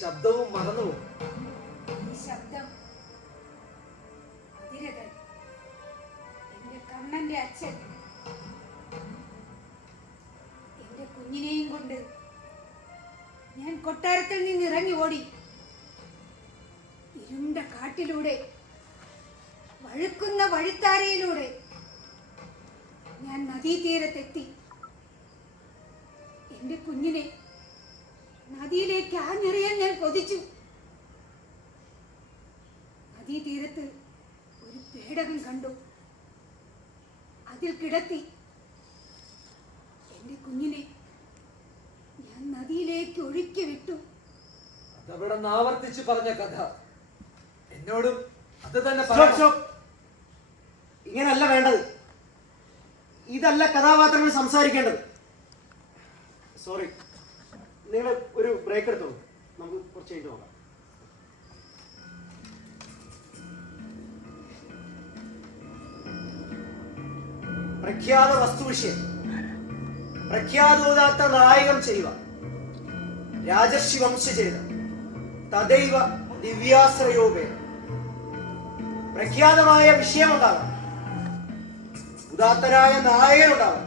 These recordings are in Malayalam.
ശബ്ദവും മറന്നു. ശബ്ദം അതിരകൻ, എന്റെ കണ്ണന്റെ അച്ഛൻ എന്റെ കുഞ്ഞിനെയും കൊണ്ട് ഞാൻ കൊട്ടാരത്തിൽ നിന്ന് ഇറങ്ങി ഓടി. ഇരുണ്ട കാട്ടിലൂടെ, വഴുക്കുന്ന വഴിത്താരയിലൂടെ ഞാൻ നദീതീരത്തെത്തി. എന്റെ കുഞ്ഞിനെ നദിയിലേക്ക് ആഞ്ഞെറിയാൻ ഞാൻ കൊതിച്ചു. നദീതീരത്ത് ഒരു പേടകം കണ്ടു. അതിൽ കിടത്തി എന്റെ കുഞ്ഞിനെ ഞാൻ നദിയിലേക്ക് ഒഴുക്കി വിട്ടു. അതവിടെ ആവർത്തിച്ചു പറഞ്ഞ കഥ എന്നോടും അത് തന്നെ. ഇങ്ങനല്ല വേണ്ടത്. ഇതല്ല കഥാപാത്രങ്ങൾ സംസാരിക്കേണ്ടത്. സോറി, നിങ്ങൾ ഒരു ബ്രേക്ക് എടുത്തോളൂ. നമുക്ക് കുറച്ച് കഴിഞ്ഞ് നോക്കാം. പ്രഖ്യാത വസ്തുവിഷയം പ്രഖ്യാതോദാത്ത നായകം ചെയ്യുക. രാജർഷി വംശചരിതം തദൈവ ദിവ്യാശ്രയോപേത. പ്രഖ്യാതമായ വിഷയമുണ്ടാകാം, ഉദാത്തനായ നായകനുണ്ടാകാം.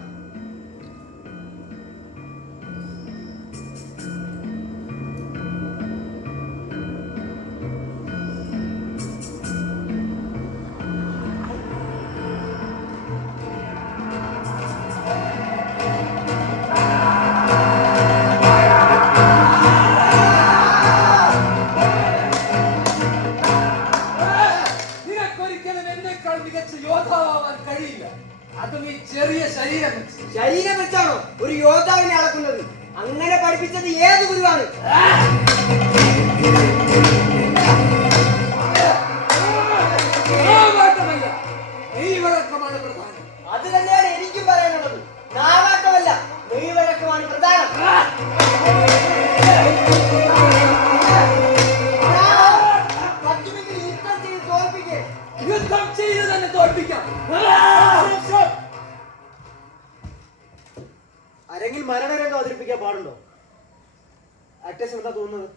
ശരീരം വെച്ചാണോ ഒരു യോദ്ധാവിനെ അളക്കുന്നത്? അങ്ങനെ പഠിപ്പിച്ചത് ഏത് ഗുരുവാണ്? അത് തന്നെയാണ് എനിക്കും പറയാനുള്ളത്. നാവാട്ടമല്ല, മെയ്വഴക്കമാണ് പ്രധാനം. യുദ്ധം ചെയ്ത് തന്നെ തോൽപ്പിക്കാം. അരങ്ങിൽ മരണരംഗം അവതരിപ്പിക്കാൻ പാടുണ്ടോ? ആക്ടേഴ്സ് എന്താ തോന്നുന്നത്?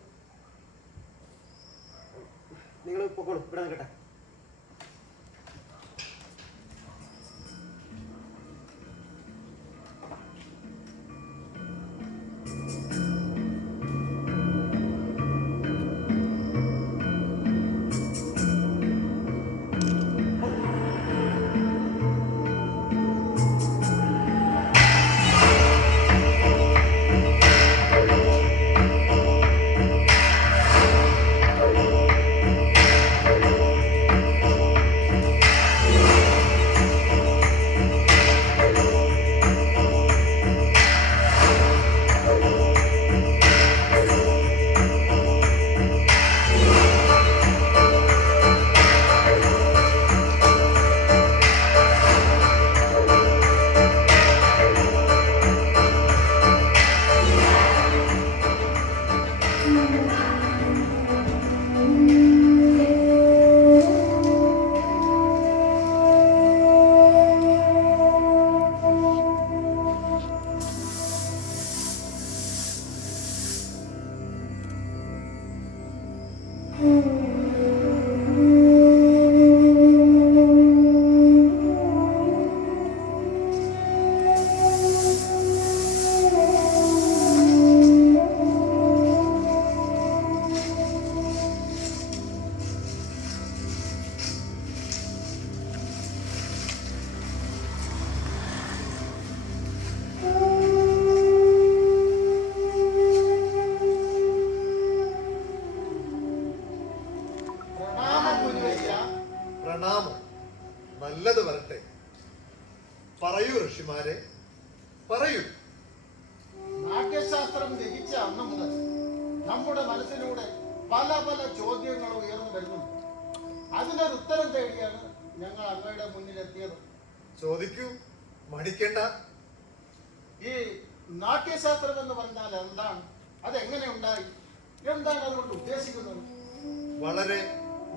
നിങ്ങൾ പൊക്കോളൂ, ഇവിടെ നിൽക്കട്ടെ. പ്രണാമം. നല്ലത് വരട്ടെ. പറയൂ ഋഷിമാരെ, പറയൂ. നാട്യശാസ്ത്രം രചിച്ച അന്ന് മുതൽ നമ്മുടെ മനസ്സിലൂടെ പല പല ചോദ്യങ്ങൾ ഉയർന്നു വരുന്നുണ്ട്. അതിനൊരു ഉത്തരം തേടിയാണ് ഞങ്ങൾ അങ്ങയുടെ മുന്നിലെത്തിയത്. ചോദിക്കൂ, മടിക്കേണ്ട. ഈ നാട്യശാസ്ത്രം എന്ന് പറഞ്ഞാൽ എന്താണ്? അതെങ്ങനെ ഉണ്ടായി? എന്താണ് അതുകൊണ്ട് ഉദ്ദേശിക്കുന്നത്? വളരെ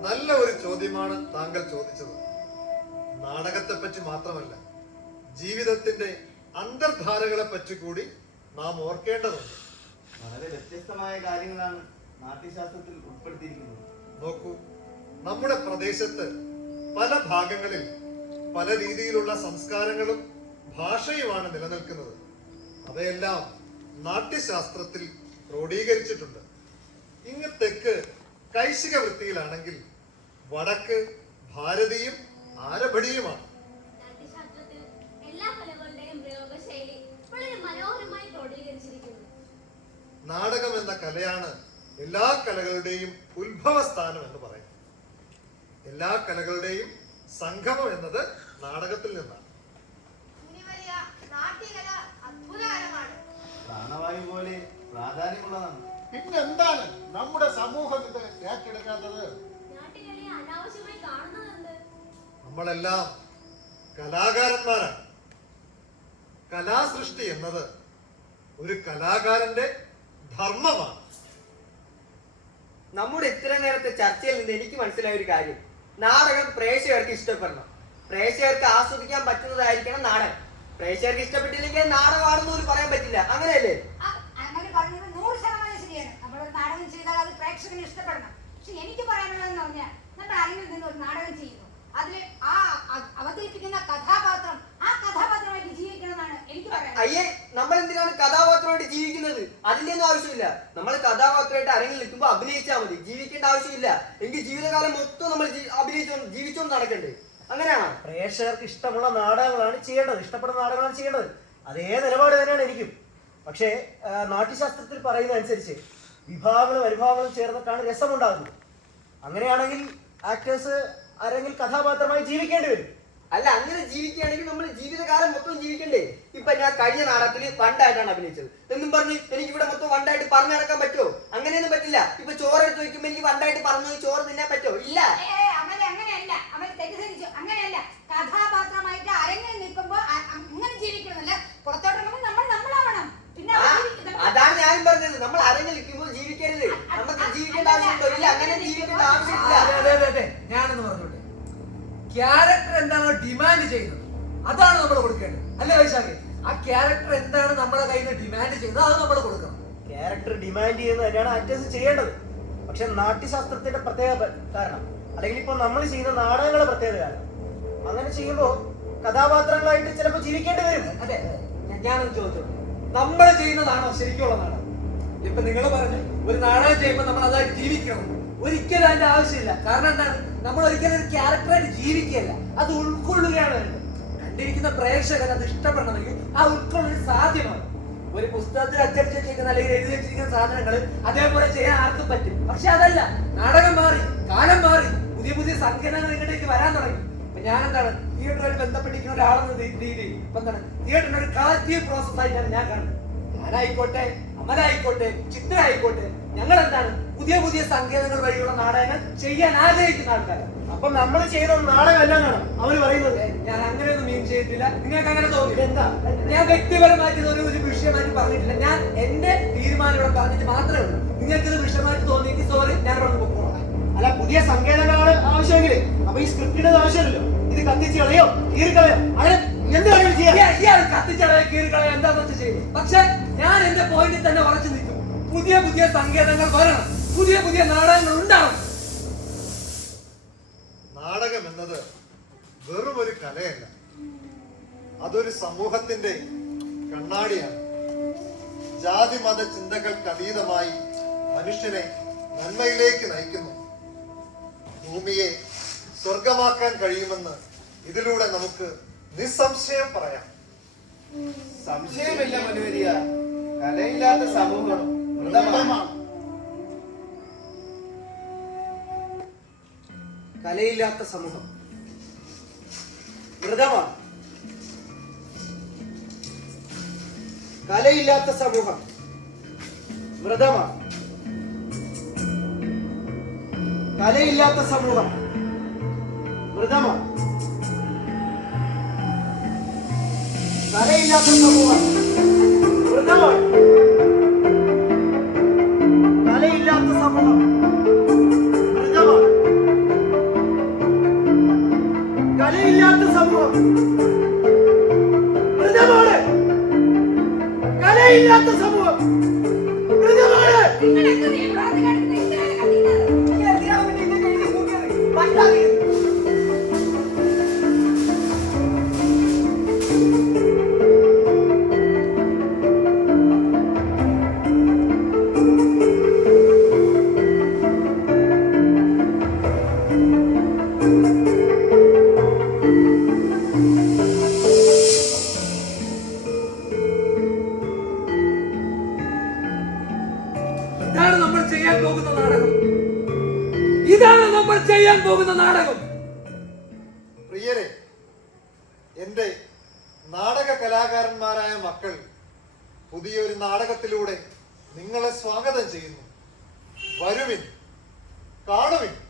നല്ല ഒരു ചോദ്യമാണ് താങ്കൾ ചോദിച്ചത്. നാടകത്തെ പറ്റി മാത്രമല്ല, ജീവിതത്തിന്റെ അന്തർധാരകളെ പറ്റി കൂടി നാം ഓർക്കേണ്ടതുണ്ട്. വളരെ വ്യത്യസ്തമായ കാര്യങ്ങളാണ് നാട്യശാസ്ത്രത്തിൽ ഉൾപ്പെടുത്തിയിരിക്കുന്നത്? നോക്കൂ, നമ്മുടെ പ്രദേശത്ത് പല ഭാഗങ്ങളിൽ പല രീതിയിലുള്ള സംസ്കാരങ്ങളും ഭാഷയുമാണ് നിലനിൽക്കുന്നത്. അവയെല്ലാം നാട്യശാസ്ത്രത്തിൽ ക്രോഡീകരിച്ചിട്ടുണ്ട്. ഇങ്ങ് തെക്ക് കൈശിക വൃത്തിയിലാണെങ്കിൽ വടക്ക് ഭാരതീയം ആരഭടീയമാണ്. നാട്യശാസ്ത്രത്തിൽ എല്ലാ കലകളുടെയും പ്രയോഗശൈലി വളരെ മനോഹരമായി ക്രോഡീകരിച്ചിരിക്കുന്നു. നാടകം എന്ന കലയാണ് എല്ലാ കലകളുടെയും ഉത്ഭവസ്ഥാനം എന്ന് പറയും. എല്ലാ കലകളുടെയും സംഗമം എന്നത് നാടകത്തിൽ നിന്നാണ്. പ്രാണവായു പോലെ പ്രാധാന്യമുള്ളതാണ്. പിന്നെന്താണ് നമ്മുടെ സമൂഹം ഇത് ഏറ്റെടുക്കാത്തത്? നാട്ടുകളെ അനാവശ്യമായി കാണുന്നതെന്ത്? നമ്മളെല്ലാം കലാകാരന്മാരാണ്. കലാസൃഷ്ടി എന്നത് ഒരു കലാകാരന്റെ ധർമ്മമാണ്. നമ്മുടെ ഇത്ര നേരത്തെ ചർച്ചയിൽ നിന്ന് എനിക്ക് മനസ്സിലായ ഒരു കാര്യം, നാടകം പ്രേക്ഷകർക്ക് ഇഷ്ടപ്പെടണം. പ്രേക്ഷകർക്ക് ആസ്വദിക്കാൻ പറ്റുന്നതായിരിക്കണം നാടകം. പ്രേക്ഷകർക്ക് ഇഷ്ടപ്പെട്ടില്ലെങ്കിൽ നാടകമാണെന്ന് പോലും പറയാൻ പറ്റില്ല. അങ്ങനെയല്ലേ? അങ്ങനെ പറഞ്ഞത് 100% ശരിയാണ്. നമ്മളൊരു നാടകം ചെയ്താൽ അത് പ്രേക്ഷകന് ഇഷ്ടപ്പെടണം. പക്ഷെ എനിക്ക് പറയാനുള്ളതെന്ന് പറഞ്ഞാൽ, നമ്മൾ ആരെങ്കിലും നിന്ന് ഒരു നാടകം ചെയ്യുന്നു, അതിൽ ആ അവതരിപ്പിക്കുന്ന കഥാപാത്രം ആ കഥാപാത്രമായിട്ട് ജീവിക്കണമെന്നാണ് എനിക്ക് പറയാനുള്ളത്. അയ്യേ, നമ്മൾ എന്തിനാണ് കഥാപാത്രമായിട്ട് ജീവിക്കുന്നത്? അതിന്റെ ഒന്നും ആവശ്യമില്ല. നമ്മൾ കഥാപാത്രമായിട്ട് അരങ്ങിൽ നിൽക്കുമ്പോൾ അഭിനയിച്ചാൽ മതി, ജീവിക്കേണ്ട ആവശ്യമില്ല. എങ്കിൽ ജീവിതകാലം മൊത്തം നമ്മൾ ജീവിച്ചോണ്ട് നടക്കണ്ടേ? അങ്ങനെയാണോ? പ്രേക്ഷകർക്ക് ഇഷ്ടമുള്ള നാടകങ്ങളാണ് ചെയ്യേണ്ടത്, ഇഷ്ടപ്പെടുന്ന നാടകങ്ങളാണ് ചെയ്യേണ്ടത്. അതേ നിലപാട് തന്നെയാണ് എനിക്കും. പക്ഷേ നാട്യശാസ്ത്രത്തിൽ പറയുന്ന അനുസരിച്ച് വിഭാഗങ്ങളും അനുഭാവങ്ങളും ചേർന്നിട്ടാണ് രസമുണ്ടാകുന്നത്. അങ്ങനെയാണെങ്കിൽ ആക്ടേഴ്സ് അരങ്ങിൽ കഥാപാത്രമായി ജീവിക്കേണ്ടി വരും. അല്ല, അങ്ങനെ ജീവിക്കുകയാണെങ്കിൽ നമ്മൾ ജീവിതകാലം മൊത്തം ജീവിക്കണ്ടേ? ഇപ്പൊ ഞാൻ കഴിഞ്ഞ നാടകത്തിൽ വണ്ടായിട്ടാണ് അഭിനയിച്ചത് എന്നും പറഞ്ഞ് എനിക്ക് ഇവിടെ മൊത്തം വണ്ടായിട്ട് പറഞ്ഞു നടക്കാൻ പറ്റുമോ? അങ്ങനെയൊന്നും പറ്റില്ല. ഇപ്പൊ ചോറ് എടുത്ത് വയ്ക്കുമ്പോ എനിക്ക് വണ്ടായിട്ട് പറഞ്ഞു ചോറ് തിന്നാൻ പറ്റുമോ? ഇല്ല. അങ്ങനെയല്ല, അവൻ തെറ്റിദ്ധരിച്ചു. അങ്ങനെയല്ല, കഥാപാത്രമായിട്ട് അരങ്ങിൽ നിൽക്കുമ്പോ അങ്ങനെ ജീവിക്കണമെന്നല്ല, പുറത്തോട്ടിറങ്ങുമ്പോൾ നമ്മൾ നമ്മളാവണം. പിന്നെ അതാണ് ഞാനും പറഞ്ഞത്, നമ്മൾ അരങ്ങിൽ നിൽക്കുമ്പോൾ ജീവിക്കരുത്. നമുക്ക് ജീവിക്കേണ്ട ആവശ്യമുണ്ടോ? ഇല്ല, അങ്ങനെ ജീവിക്കേണ്ട ആവശ്യമില്ല. ഞാനെന്ന് പറഞ്ഞോട്ടെ, ക്യാരക്ടർ എന്താണോ ഡിമാൻഡ് ചെയ്യുന്നത് അതാണ് നമ്മൾ കൊടുക്കേണ്ടത്, അല്ലേ വൈശാഖി? ആ ക്യാരക്ടർ എന്താണ് നമ്മുടെ കയ്യിൽ നിന്ന് ഡിമാൻഡ് ചെയ്യുന്നത് അത് നമ്മൾ കൊടുക്കണം. ക്യാരക്ടർ ഡിമാൻഡ് ചെയ്യുന്നത് തന്നെയാണ് ആക്ടേഴ്സ് ചെയ്യേണ്ടത്. പക്ഷെ നാട്യശാസ്ത്രത്തിന്റെ പ്രത്യേക കാരണം, അല്ലെങ്കിൽ ഇപ്പൊ നമ്മൾ ചെയ്യുന്ന നാടകങ്ങളുടെ പ്രത്യേകത കാരണം, അങ്ങനെ ചെയ്യുമ്പോൾ കഥാപാത്രങ്ങളായിട്ട് ചിലപ്പോൾ ജീവിക്കേണ്ടി വരും. അതെ, ഞാനൊന്ന് ചോദിച്ചോട്ടെ, നമ്മൾ ചെയ്യുന്നതാണോ ശരിക്കുള്ള നാടകം? ഇപ്പൊ നിങ്ങൾ പറഞ്ഞു ഒരു നാടകം ചെയ്യുമ്പോൾ നമ്മൾ അതായിട്ട് ജീവിക്കണം. ഒരിക്കലും അതിന്റെ ആവശ്യമില്ല. കാരണം എന്താണ്, നമ്മൾ ഒരിക്കലും ഒരു ക്യാരക്ടറായിട്ട് ജീവിക്കുകയല്ല, അത് ഉൾക്കൊള്ളുകയാണ് വേണ്ടത്. കണ്ടിരിക്കുന്ന പ്രേക്ഷകൻ അത് ഇഷ്ടപ്പെടണമെങ്കിൽ ആ ഉൾക്കൊള്ളൽ സാധ്യമാണ്. ഒരു പുസ്തകത്തിൽ അച്ചടിച്ച് വെച്ചിരിക്കുന്ന അല്ലെങ്കിൽ എഴുതി വെച്ചിരിക്കുന്ന സാധനങ്ങൾ അതേപോലെ ചെയ്യാൻ ആർക്കും പറ്റും. പക്ഷെ അതല്ല, നാടകം മാറി, കാലം മാറി, പുതിയ പുതിയ സങ്കേതങ്ങൾ ഇങ്ങോട്ടേക്ക് വരാൻ തുടങ്ങി. അപ്പൊ ഞാൻ എന്താണ്, തിയേറ്ററുമായിട്ട് ബന്ധപ്പെട്ടിരിക്കുന്ന ഒരാളെന്ന രീതിയിൽ ഇപ്പൊ എന്താണ്, തിയേറ്ററിന്റെ ഒരു കളക്റ്റീവ് പ്രോസസ് ആയിട്ടാണ് ഞാൻ കാണുന്നത്. ഞാനായിക്കോട്ടെ, അമലായിക്കോട്ടെ, ചിത്ര ആയിക്കോട്ടെ, ഞങ്ങൾ എന്താണ് പുതിയ പുതിയ സങ്കേതങ്ങൾ വഴിയുള്ള നാടകങ്ങൾ ചെയ്യാൻ ആഗ്രഹിക്കുന്ന ആൾക്കാരാണ്. അപ്പൊ നമ്മൾ ചെയ്ത നാടകം എന്നാണ് അവര് പറയുന്നത്. ഞാൻ അങ്ങനെയൊന്നും മീൻ ചെയ്തിട്ടില്ല. നിങ്ങൾക്ക് അങ്ങനെ തോന്നി? എന്താ, ഞാൻ വ്യക്തിപരമായിട്ട് ഒരു വിഷയമായിട്ട് പറഞ്ഞിട്ടില്ല. ഞാൻ എന്റെ തീരുമാനം ഇവിടെ പറഞ്ഞിട്ട് മാത്രമേ ഉള്ളൂ. നിങ്ങൾക്ക് ഇത് വിഷയമായിട്ട് തോന്നിയെങ്കിൽ സോറി, ഞാൻ ഇവിടെ പൊക്കോളാം. അല്ല, പുതിയ സങ്കേതങ്ങളാണ് ആവശ്യമെങ്കിൽ അപ്പൊ ഈ സ്ക്രിപ്റ്റിന്റെ ആവശ്യമില്ലല്ലോ. ഇത് കത്തിച്ച് കളയോ കീറിക്കളയോ അങ്ങനെ എന്താണ് ചെയ്യാ? ഇയാൾ കത്തിച്ചളയോ കീറിക്കളയോ എന്താന്ന് വെച്ചാൽ ചെയ്യും. പക്ഷെ ഞാൻ എന്റെ പോയിന്റിൽ തന്നെ ഉറച്ചു നിൽക്കും. പുതിയ പുതിയ സങ്കേതങ്ങൾ വരണം, പുതിയ പുതിയ നാടകങ്ങൾ ഉണ്ടാവണം. നാടകം എന്നത് വെറും ഒരു കലയല്ല, അതൊരു സമൂഹത്തിന്റെ കണ്ണാടിയാണ്. ജാതി മത ചിന്തകൾക്ക് അതീതമായി മനുഷ്യനെ നന്മയിലേക്ക് നയിക്കുന്നു. ഭൂമിയെ സ്വർഗമാക്കാൻ കഴിയുമെന്ന് ഇതിലൂടെ നമുക്ക് നിസ്സംശയം പറയാം. സംശയമില്ല മനുവരിയ, കലയില്ലാത്ത സമൂഹം മൃതമാണ്. കലയില്ലാത്ത സമൂഹം മൃതമാണ്. കലയില്ലാത്ത സമൂഹം മൃതമാണ്. കലയില്ലാത്ത സമൂഹം മൃതമാണ്. കലയില്ലാത്ത സമൂഹം മൃതമാണ്. കലയില്ലാത്ത സമൂഹം മൃതമാണ്. കലയില്ലാത്ത സമൂഹം മൃതമാണ്. കലയില്ലാത്ത സമൂഹം മൃതമാണ്. നിങ്ങൾ എന്ത് നിയമമാണ് കാണിക്കുന്നത്? ചെയ്യാൻ പോകുന്ന നാടകം. ഇതാണ് നമ്മൾ ചെയ്യാൻ പോകുന്ന നാടകം. പ്രിയരെ, എന്റെ നാടക കലാകാരന്മാരായ മക്കൾ പുതിയൊരു നാടകത്തിലൂടെ നിങ്ങളെ സ്വാഗതം ചെയ്യുന്നു. വരുവിൻ, കാണുവിൻ.